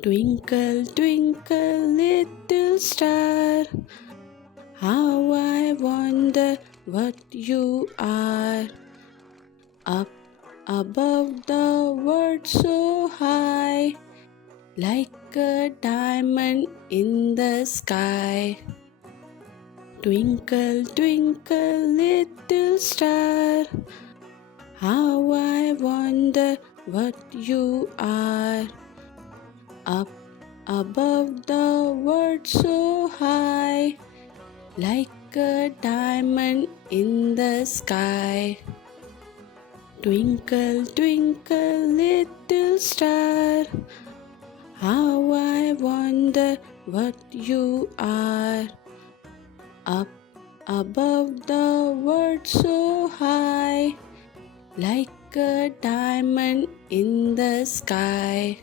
Twinkle, twinkle, little star, how I wonder what you are. Up above the world so high, like a diamond in the sky. Twinkle, twinkle, little star, how I wonder what you are. Up above the world so high, like a diamond in the sky. Twinkle, twinkle, little star, how I wonder what you are. Up above the world so high, like a diamond in the sky. Twinkle, twinkle, little star, how I wonder what you are. Up above the world so high, like a diamond in the sky. Twinkle, twinkle, little star, how I wonder what you are. Up above the world so high, like a diamond in the sky. Twinkle, twinkle, little star, how I wonder what you are. Up above the world so high, like a diamond in the sky.